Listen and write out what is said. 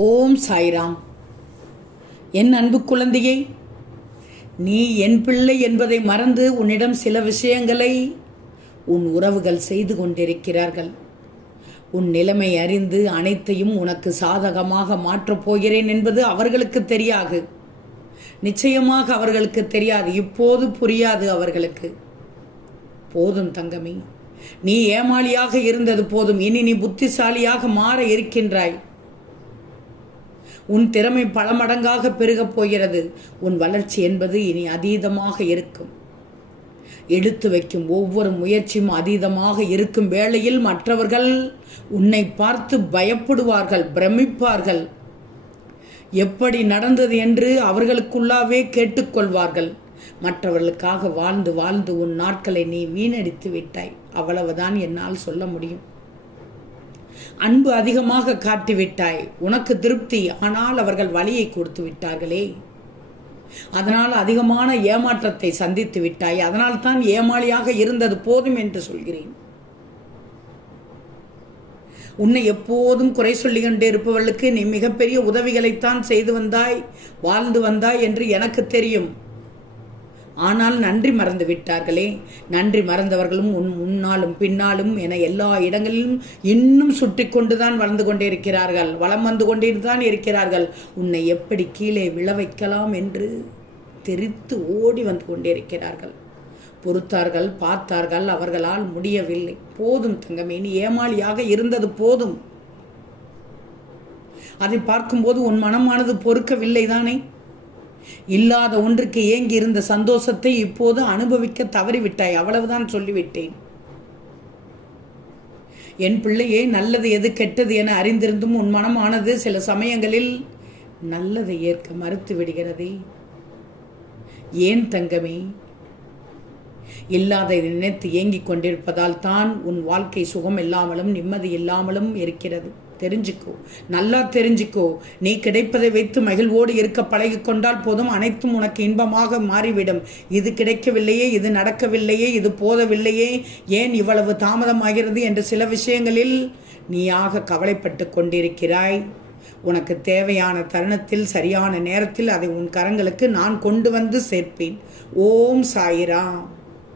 ஓம் சாய்ராம். என் அன்பு குழந்தையே, நீ என் பிள்ளை என்பதை மறந்து உன்னிடம் சில விஷயங்களை உன் உறவுகள் செய்து கொண்டிருக்கிறார்கள். உன் நிலைமை அறிந்து அனைத்தையும் உனக்கு சாதகமாக மாற்றப் போகிறேன் என்பது அவர்களுக்கு தெரியாது. நிச்சயமாக அவர்களுக்கு தெரியாது. இப்போது புரியாது அவர்களுக்கு. போதும் தங்கமே, நீ ஏமாளியாக இருந்தது போதும். இனி நீ புத்திசாலியாக மாற இருக்கின்றாய். உன் திறமை பல மடங்காக பெருகப் போகிறது. உன் வளர்ச்சி என்பது இனி அதீதமாக இருக்கும். எடுத்து வைக்கும் ஒவ்வொரு முயற்சியும் அதீதமாக இருக்கும் வேளையில் மற்றவர்கள் உன்னை பார்த்து பயப்படுவார்கள், பிரமிப்பார்கள். எப்படி நடந்தது என்று அவர்களுக்குள்ளாவே கேட்டுக்கொள்வார்கள். மற்றவர்களுக்காக வாழ்ந்து வாழ்ந்து உன் நாட்களை நீ வீணடித்து விட்டாய். அவ்வளவுதான் என்னால் சொல்ல முடியும். அன்பு அதிகமாக காட்டிவிட்டாய். உனக்கு திருப்தி, ஆனால் அவர்கள் வலியை கொடுத்து விட்டார்களே. அதனால் அதிகமான ஏமாற்றத்தை சந்தித்து விட்டாய். அதனால் தான் ஏமாளியாக இருந்தது போதும் என்று சொல்கிறேன். உன்னை எப்போதும் குறை சொல்லி கொண்டே இருப்பவர்களுக்கு நீ மிகப்பெரிய உதவிகளைத்தான் செய்து வந்தாய், வாழ்ந்து வந்தாய் என்று எனக்கு தெரியும். ஆனால் நன்றி மறந்து விட்டார்களே. நன்றி மறந்தவர்களும் முன்னாலும் பின்னாலும் என எல்லா இடங்களிலும் இன்னும் சுட்டி கொண்டுதான் வளர்ந்து கொண்டே இருக்கிறார்கள், வளம் வந்து கொண்டே தான் இருக்கிறார்கள். உன்னை எப்படி கீழே விழ வைக்கலாம் என்று தெரித்து ஓடி வந்து கொண்டே இருக்கிறார்கள். பொறுத்தார்கள், பார்த்தார்கள், அவர்களால் முடியவில்லை. போதும் தங்கமே, நீ ஏமாளியாக இருந்தது போதும். அதை பார்க்கும்போது உன் மனமானது பொறுக்கவில்லை தானே? இல்லாத ஒன்றுக்கு ஏங்கி இருந்த சந்தோஷத்தை இப்போது அனுபவிக்க தவறிவிட்டாய். அவ்வளவுதான் சொல்லிவிட்டேன். என் பிள்ளையே, நல்லது எது கெட்டது என அறிந்திருந்தும் உன் மனமானது சில சமயங்களில் நல்லதை ஏற்க மறுத்து விடுகிறதே. ஏன் தங்கமே? இல்லாத நினைத்து ஏங்கிக் கொண்டிருப்பதால் தான் உன் வாழ்க்கை சுகம் இல்லாமலும் நிம்மதி இல்லாமலும் இருக்கிறது. தெரிஞ்சுக்கோ, நல்லா தெரிஞ்சுக்கோ. நீ கிடைப்பதை வைத்து மகிழ்வோடு இருக்க பழகி கொண்டால் போதும், அனைத்தும் உனக்கு இன்பமாக மாறிவிடும். இது கிடைக்கவில்லையே, இது நடக்கவில்லையே, இது போதவில்லையே, ஏன் இவ்வளவு தாமதமாகிறது என்று சில விஷயங்களில் நீயாக கவலைப்பட்டு கொண்டிருக்கிறாய். உனக்கு தேவையான தருணத்தில் சரியான நேரத்தில் அதை உன் கரங்களுக்கு நான் கொண்டு வந்து சேர்ப்பேன். ஓம் சாய்ராம்.